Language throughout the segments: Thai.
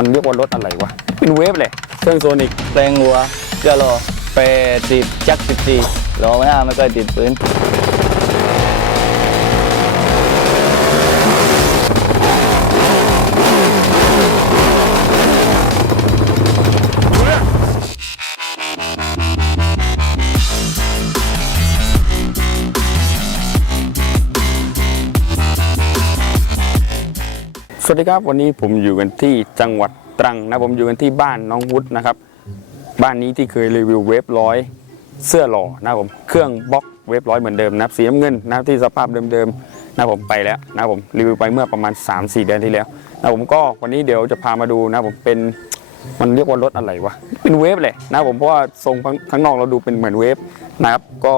มันเรียกว่ารถอะไรวะ เป็นเวฟเลย เครื่องโซนิกแปลงหัวเสื้อรอแปดสิบจักสิบสี่รอหน้าไม่ค่อยติดปืน วัสดีครับวันนี้ผมอยู่กันที่จังหวัดตรังนะผมอยู่กันที่บ้านน้องวุฒินะครับ บ้านนี้ที่เคยรีวิวเวฟร้อยเสื้อหล่อนะผมเครื่องบล็อกเวฟร้อยเหมือนเดิมนับสีน้ำเงินนับที่สภาพเดิมๆนะผมไปแล้วนะผมรีวิวไปเมื่อประมาณ 3-4 เดือนที่แล้วนะผมก็วันนี้เดี๋ยวจะพามาดูนะผมเป็นมันเรียกว่ารถอะไรวะเป็นเวฟเลยนะผมเพราะว่าทรงข้างนอกเราดูเป็นเหมือนเวฟนะครับก็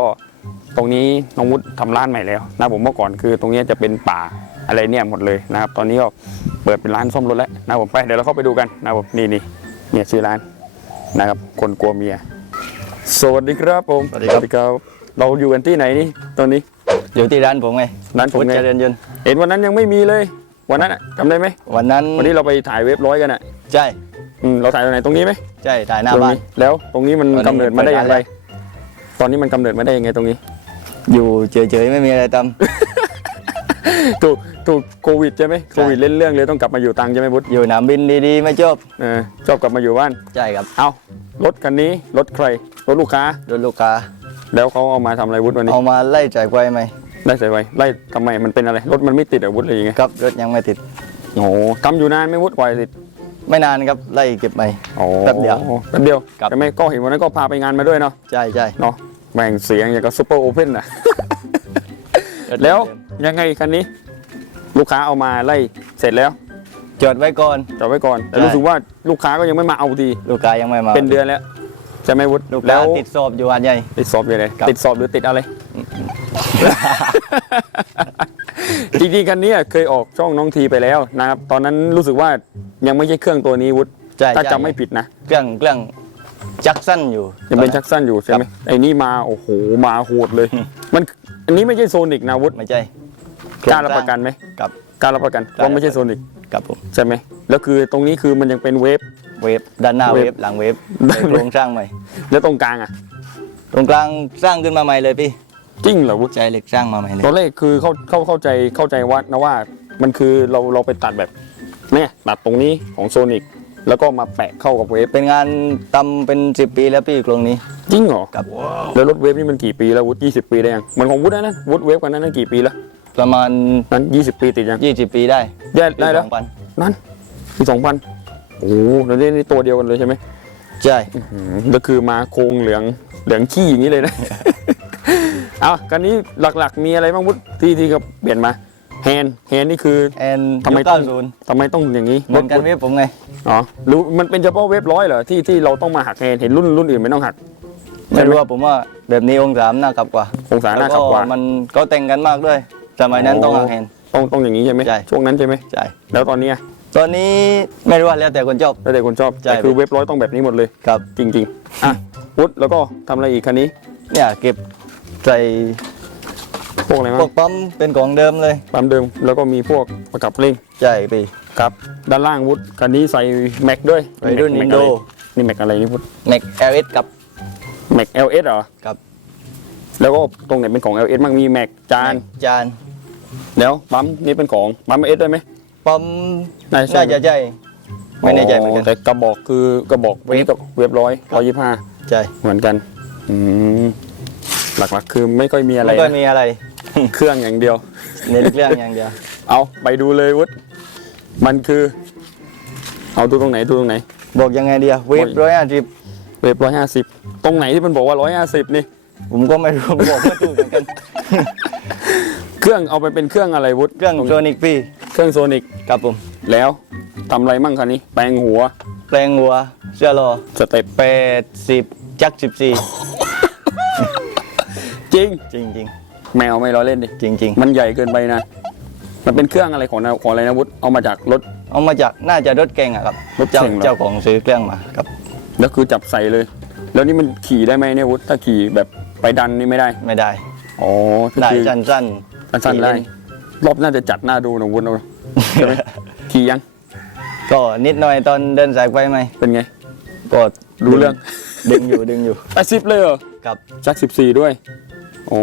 ตรงนี้น้องวุฒิทำร้านใหม่แล้วนะผมเมื่อก่อนคือตรงนี้จะเป็นป่า อะไรเนี่ยหมดเลยนะครับ ตอนนี้ก็เปิดเป็นร้านซ่อมรถแล้วนะผมไปเดี๋ยวเราเข้าไปดูกันนะผมนี่นี่เนี่ยชื่อร้านนะครับ คนกลัวเมียสวัสดีครับผมสวัสดีครับบเราอยู่กันที่ไหนนี่ตอนนี้อยู่ที่ร้านผมไงร้านผมพุทธไงเจริญยนต์เห็นวันนั้นยังไม่มีเลย วันนั้นอะจำได้ไหมวันนั้นวันนี้เราไปถ่ายเว็บร้อยกันอะใช่อืมเราถ่ายตรงไหนตรงนี้ไหมใช่ถ่ายหน้าตรงบ้านแล้วตรงนี้มันตอนนี้กำเนิดมาได้อย่างไร เปิดร้านตอนนี้มันกำเนิดมาได้ยังไงตรงนี้ อยู่เฉยๆไม่มีอะไรท ถูกถูกโควิดใช่ไหมโควิดเล่นเรื่องเลยต้องกลับมาอยู่ตังใช่ไหมบุ๊ำอยู่หนามบินดีๆ ไม่จบเออชอบกลับมาอยู่บ้าน ใช่ครับเอารถคันนี้รถใครรถลูกค้าโดนลูกค้า แล้วเขาเอามาทำอะไรวุฒิวันนี้เอามาไล่จ่ายไกวไหมได้ใส่ไว้ไล่ทำไมมันเป็นอะไรรถมันไม่ติดอะวุฒิเลยยังไงครับรถยังไม่ติดโอ้โหทำอยู่นานไหม่วุฒิกว่าจะติดไม่นานครับไล่เก็บใหม่อ๋อแป๊บเดียวแป๊บเดียวครับ ใช่ไหมก็เห็นวันนั้นก็พาไปงานมาด้วยเนาะใช่ใช่เนาะแบ่งเสียงอย่างกับซูเปอร์โอเพนนะแล้ว ยังไงคันนี้ ลูกค้าเอามาไล่เสร็จแล้วจอดไว้ก่อน จอดไว้ก่อน แต่ใช่ รู้สึกว่าลูกค้าก็ยังไม่มาเอาทีลูกค้ายังไม่มาเป็นเดือนแล้วใช่ไหมวุฒิลูกแล้ค้าวติดสอบอยู่วันใหญ่ ติดสอบอยู่เลยครับ ติดสอบหรือติดอะไร จริงๆคันนี้เคยออกช่องน้องทีไปแล้วนะครับ ตอนนั้นรู้สึกว่ายังไม่ใช่เครื่องตัวนี้วุฒิใช่ถ้าใช่จำไม่ผิดนะเครื่องเครื่องจักสั้นอยู่ยังเป็นชักสั้นอยู่ใช่ไหมไอ้นี่มาโอ้โหมาโหดเลย มันอันนี้ไม่ใช่โซนิกนะวุฒิไม่ใช่ กล้ารับประกันไหมกับ กล้ารับประกันกล้าว่าไม่ใช่โซนิกกับผมใช่ไหมแล้วคือตรงนี้คือมันยังเป็นเวฟ เวฟด้านหน้าเวเวฟฟหลังเวฟด้าน โครงสร้างใหม่ แล้วตรงกลางอะตรงกลางสร้างขึ้นมาใหม่เลยพี่จริงเหรอวุฒิใจเหล็กสร้างมาใหม่เลย ตอนแรกคือเข้าเข้าเข้าใจเข้าใจว่านะว่ามันคือเราเราไปตัดแบบเนี่ยตัดตรงนี้ของโซนิกแล้วก็มาแปะเข้ากับเวฟเป็นงานทำเป็น 10 ปีแล้วพี่โครงนี้ จริงเหรอกับ แล้วรถเวฟนี่มันกี่ปีแล้ววุฒิยี่สิบปีได้ยังเหมันของวุฒินะนะวุฒิเวฟกันนั้นนะกี่ปีแล้ว ประมาณ นั้นยี่สิบปีติดยัง20 ปีได้ได้ได้แล้วสองพันนั้นปีสองพันโอ้โหแล้วนี่นี่ตัวเดียวกันเลยใช่ไหมใช่อืมแล้วคือมาโครงเหลืองเหลืองขี้อย่างนี้เลยนะ เอากันนี้หลักๆ มีอะไรบ้างวุฒิที่ที่เขาเปลี่ยนมาแฮนแฮนนี่คือ แอนทำไมยุคต้อง90ทำไมต้องอย่างนี้เหมือนกันเวฟผมไง อ๋อรู้มันเป็นเฉพาะเว็บร้อยเหรอที่ที่เราต้องมาหักแฮนเห็นรุ่นรุ่นอื่นไม่ต้องหักไม่รู้ว่าผมว่าแบบนี้องศาหน้ากลับกว่าองศาหน้าขับกว่าแล้วมันเขาแต่งกันมากด้วย สมัยนั้นอ๋อต้องหักแฮนด์ต้องต้องอย่างนี้ใช่ไหมใช่ ช่วงนั้นใช่ไหมใช่ แล้วตอนเนี้ยตอนนี้ไม่รู้ว่าแล้วแต่คนชอบ แล้วแต่คนชอบใช่ แต่คือเว็บร้อยต้องแบบนี้หมดเลย ครับ จริง ๆ อะวุฒิแล้วก็ทำอะไรอีกคันนี้ เนี่ยเก็บใส่พวกอะไรพบ้าวงกปั๊มเป็นของเดิมเลยปั๊มเดิม แล้วก็มีพวกประกับเร่งใช่พี่ ครับ ด้านล่างวุฒิคันนี้ใส่แม็กด้วยวัยรุ่นแม็อิกนโดอะไรนี่แม็กอะไรนี่วุฒิเน็ก LS กับแม็ก LS เหรอครับ แล้วก็ตรงไหนเป็นของ LS มั่งมีแม็กจาน จานแล้วปั๊มนี่เป็นของปั๊ม S ด้วยไหมปั๊มน่าน่าจะใช่ไม่แน่ใจเหมือนกันแต่กระบอกคือกระบอกเวฟเว็บร้อยร้อยยี่ห้าใช่เหมือนกันอืมหลักๆคือไม่ค่อยมีอะไรไม่ค่อยนะมีอะไร เครื่องอย่างเดียวเน้นเครื่องอย่างเดียว เอาไปดูเลยวุฒิมันคือ เอาดูตรงไหนดูตรงไหน บอกยังไงเดียวเวฟโอ้ยร้อยห้าสิบเว็บร้อยห้าสิบตรงไหนที่มันบอกว่าร้อยห้าสิบนี่ ผมก็ไม่รู้บอกไม่ถูกเหมือนกัน เครื่องเอาไปเป็นเครื่องอะไรวุฒิเครื่องตโซนิกพี่เครื่องโซนิกครับผม แล้วทำอะไรมั่งคันนี้ แปลงหัวแปลงหัวเสื้อรอสเต็ปแปดสิบจักสิบสี่จริง จริงจริงแมวไม่ล้อเล่นดิ จริงจริงมันใหญ่เกินไปนะ มันเป็นเครื่องอะไรของนะของอะไรนะวุฒิเอามาจากรถ ๆเอามาจากน่าจะรถเก่งอะครับรถเก่เจ้างเหรอ เจ้าของซื้อเครื่องมาครับ แล้วคือจับใส่เลย แล้วนี่มันขี่ได้ไหมเนี่ยวุฒิถ้าขี่แบบ ไปดันนี่ไม่ได้ ไม่ได้ อ๋อได้คือสั้นสั้นสั้นๆได้ รอบน่าจะจัดหน้าดูนะวุฒิเอาใช่ไหมขี่ยังๆก็นิดหน่อยตอนเดินสายไฟไหมเป็นไง ก็รู้เรื่อง ดึงอยู่ดึงอยู่แปดสิบเลยเหรอครับชักสิบสี่ด้วย โอ้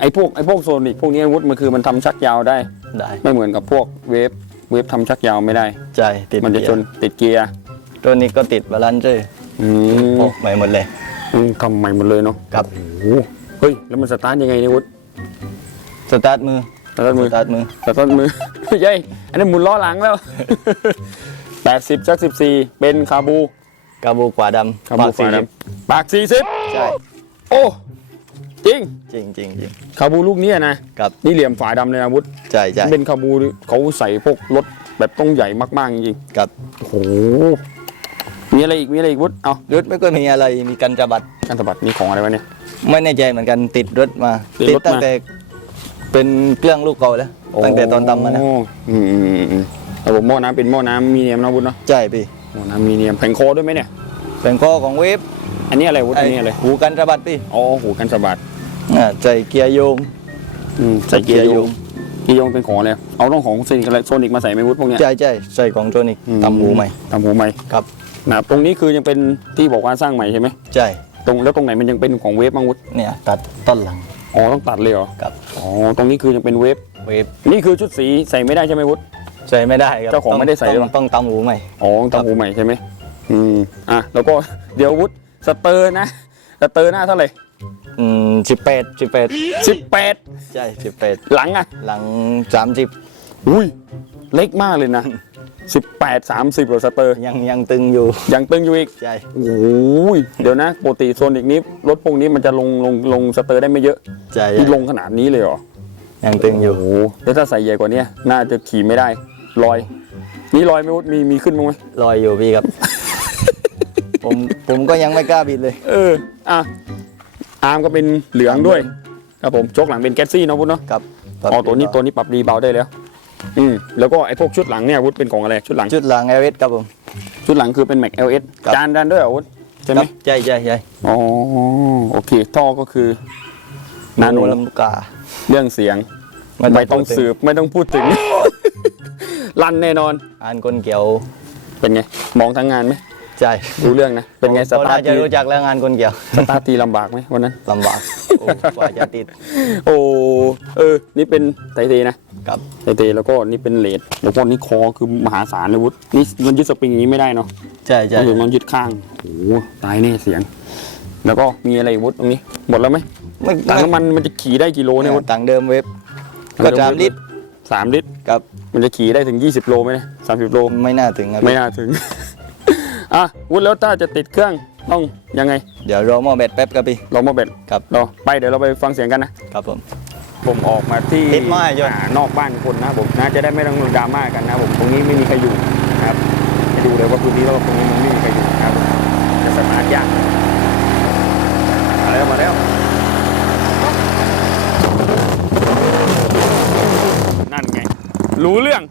ไอพวกไอพวกโซนิกพวกนี้อาวุธมันคือมันทำชักยาวได้ ได้ไม่เหมือนกับพวกเวฟ เวฟทำชักยาวไม่ได้ใช่ติดมันจะชนเกียร์ติดเกียร์ตัวนี้ก็ติดบาลานซ์ด้วยอืม โอ้ใหม่หมดเลย อืมทำใหม่หมดเลยเนาะครับ โอ้โหเฮ้ย แล้วมันสตาร์ทยังไงเนี่ยวุฒสตาร์ทมือสตาร์ทมือสตาร์ทมือสตาร์ทมือไม่ใช่อันนี้นหมุนล้อหลังแล้วแปดสิบชักสิบสี่เป็นคาบูกาบูขวาดำคาบูปกฝา40ดำปากสี่สิบใช่โอ้ จริง จริงจริงจริงคาบูลูกเนี้ยนะ ครับนี่เหลี่ยมฝาดำเลยนะวุฒใช่ใช่เป็นคาบูเขาใส่พวกรถแบบต้องใหญ่มากๆจริง ครับๆโอ้โห มีอะไรอีกมีอะไรอีกวุฒเอารถไม่ก็มีอะไรมีกันจะบัดการสะบัดนี่ของอะไรวะเนี่ย ไม่แน่ใจเหมือนกันติดรถมาติดรถมา ตั้งแต่เป็นเครื่องลูกเก่าแล้วตั้งแต่ตอนทำมานะโอ้อืมอืมอืมอืมระบบหม้อน้ำเป็นหม้อน้ำมีเนียมนะวุฒเนาะใช่พี่หม้อน้ำมีเนียมแผงคอด้วยไหมเนี่ย เป็นข้อของเวฟอันนี้อะไรวุฒอันนี้อะไรหูกันจะบัดพี่อ๋อหูกันสะบัดอ่าใส่เกียร์โยง อืมใส่เกียร์โยงเกียร์โยงเป็นของอะไรเอาต้องของโซนิกอะไรโซนิกมาใส่ไหมวุฒพวกเนี้ยใช่ใช่ใส่ของโจนิกอืทำหูใหม่ทำหูใหม่ครับ นะครับตรงนี้คือยังเป็นที่บอกว่าสร้างใหม่ใช่ไหมใช่ตรงแล้วตรงไหนมันยังเป็นของเวฟบ้างวุฒเนี่ยตัดต้นหลังอ๋อต้องตัดเลยเหรอกับอ๋อตรงนี้คือยังเป็นเวฟเวฟนี่คือชุดสีใส่ไม่ได้ใช่ไหมวุฒใส่ไม่ได้ครับเจ้าของไม่ได้ใส่หรือเปต้ล่าองต้องทำหูใหม่ อ๋อต้องทำหูใหม่ใช่ไหมอืมอะแล้วก็เดี๋ยววุฒสเตอร์นะสเตอร์หน้าเท่าไหร่อืมสิบแปดสิบแปดสิบแปดใช่สิบแปดหลังอะหลังสามสิบอุ้ย เล็กมากเลยนะสิบแปดสามสิบกว่าสเตอร์ ยังยังตึงอยู่ยังตึงอยู่อีก ใช่โอ้ยเดี๋ยวนะปกติโซนิกนี้รถพวกนี้มันจะลงลงลงสเตอร์ได้ไม่เยอะใช่ที่ลงขนาดนี้เลยเหรอ ยังตึงอยู่โอ้โหแล้วถ้าใส่ใหญ่กว่านี้น่าจะขี่ไม่ได้ลอย นี่ลอยไหม่วุฒมีมีขึ้นบ้างไหมลอยอยู่พี่ครับ ผมผมก็ยังไม่กล้าบิดเลย เอออะอาร์มก็เป็นเหลืองด้วย ครับผมโชคหลังเป็นแก๊สซี่เนาะวุฒเนาะครับอ๋อตัวนี้ตัวนี้ปรับรีเบาได้แล้ว อืมแล้วก็ไอ้พวกชุดหลังเนี่ยวุฒเป็นของอะไรชุดหลัง ชุดหลังเอเวสครับผม ชุดหลังคือเป็น Mac LS ครับ จานดันด้วยเหรอวุฒใช่ไหมครับใช่ใช่ใช่อ๋อโอเคท่อก็คือ นาโนลำลูกกาเรื่องเสียงไม่ต้องสืบไม่ต้องพูดถึง ลั่นแน่นอน อ่านคนเกี่ยวเป็นไง มองทั้งงานไหม ใช่รู้เรื่องนะ เป็นไงสผมตาร์ทน่าจะทีรู้จักแล้วงานคนเกี่ยวสตาร์ททีลำบากไหมวันนั้นลำบากโอ้กว่าจะติด โอ้เออ นี่เป็นไตรเทนะครับไตรเทแล้วก็นี่เป็นเลดแล้วก็นี่คอคือมหาศาลเลยวุฒนี่มันยึดสปริงอย่างนี้ไม่ได้เนาะใช่ใช่ถ้าอยู่มันยึดข้างโอ้โหตายแน่เสียง แล้วก็มีอะไรอีกวุฒตรงนี้หมดแล้วไหมไม่ถังน้ำมันมันจะขี่ได้กี่โลเนี่ยวุฒต่างเดิมเว็บก็สามลิตรสามลิตรครับมันจะขี่ได้ถึง 20 โลไหมสามสิบโลไม่น่าถึงครับไม่น่าถึง อะวุฒแล้วถ้าจะติดเครื่องต้องยังไง เดี๋ยวรอหม้อแบตแป๊บครับพี่เรามาเบ็ดครับเราไปเดี๋ยวเราไปฟังเสียงกันนะ ครับผม ผมออกมาที่ติดไม้ใช่ไหมอ่านอกบ้านคนนะผมนะจะได้ไม่ต้องดราม่ากันนะผมตรงนี้ไม่มีใครอยู่นะครับไปดูเลยว่าพื้นที่รอบตรงนี้มันไม่มีใครอยู่นะครับจะสตาร์ทยากมาแล้วมาแล้วนั่นไง รู้เรื่อง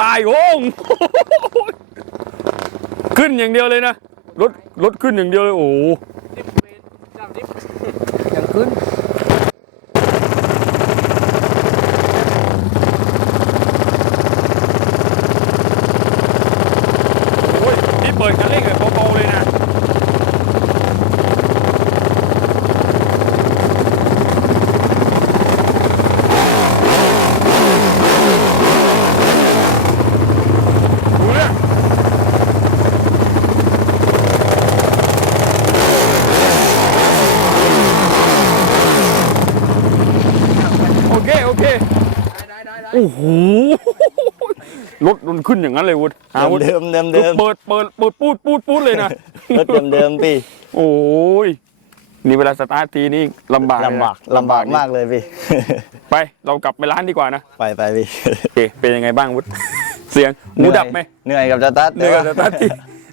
ตายโงง ขึ้น อย่างเดียวเลยนะรถรถขึ้นอย่างเดียวเลยโอ้โหยังขึ้น โอ้ยนี่เปิดคันเร่งแบบเบาๆเลยนะ ดูเนี่ยโอเค โอเค ได้ได้ได้ โอ้โหรถมันขึ้นอย่างนั้นเลยวุฒหาวุฒเดิมเดิมเดิมเปิดเปิดเปิดปูดปูดปูดเลยนะรถเดิมเดิมพี่โอ้ยนี่เวลาสตาร์ททีนี่ลำบากเลยนะลำบากลำบากมากเลยพี่ไปเรากลับไปร้านดีกว่านะไปไปพี่โอเคเป็นยังไงบ้างวุฒเสียงหมูดับไหมเหนื่อยกับสตาร์ทเหนื่อยกับสตาร์ทที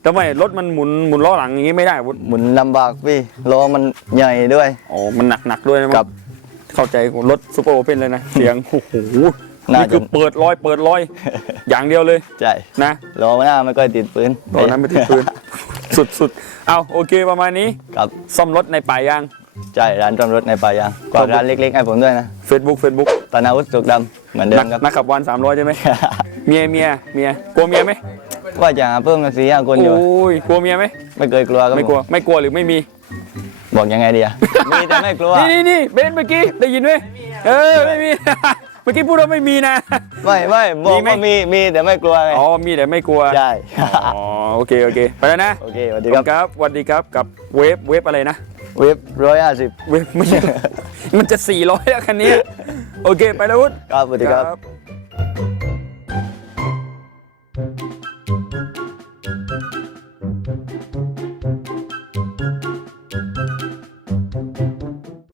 ทำไมรถมันหมุนหมุนล้อหลังอย่างนี้ไม่ได้วุฒหมุนลำบากพี่ล้อมันใหญ่ด้วยอ๋อมันหนักหนักๆด้วยนะมั้งกับเข้าใจรถซูเปอร์โอเพนเลยนะเสียงโอ้โห น่านี่คือจะเปิดร้อยเปิดร้อย อย่างเดียวเลยใช่นะล้อหน้าไม่ค่อยติดปืนตอนนั้นไม่ติดปืนสุดสุดเอาโอเคประมาณนี้ครับซ่อมรถในป่ายางใช่ร้านจอดรถในป่ายางกวาดร้านเล็กๆให้ผมด้วยนะ Facebook Facebook ตานาวุฒิสุกดำเหมือนเดิมนักครับนักขับวัน300ใช่ไหมเมียเมียเมียกลัวเมียไหมว่าจะหาเพิ่มกันสี่ห้าคนอยู่โอ้ยกลัวเมียไหมไม่เคยกลัวครับไม่กลัวไม่กลัวหรือไม่มี บอกยังไงดีอะมีแต่ไม่กลัวนี่นี่นี่เบนเมื่อกี้ได้ยินไหมเออไม่มี เมื่อกี้พูดว่าไม่มีนะ ไม่ไม่บอกมีไหม ว่ามีมีแต่ไม่กลัวไงอ๋อมีแต่ไม่กลัว ใช่ อ๋อโอเคโอเค ไปแล้วนะโอเคสวัสดีขคอรับบคุณครับสวัสดีครับกับเวฟเวฟอะไรนะ เว็บร้อยห้าสิบ เวฟไม่ใช่ มันจะ 400 แล้วคันนี้ โอเค ไปแล้ววุฒิครับสวัสดีครับครับ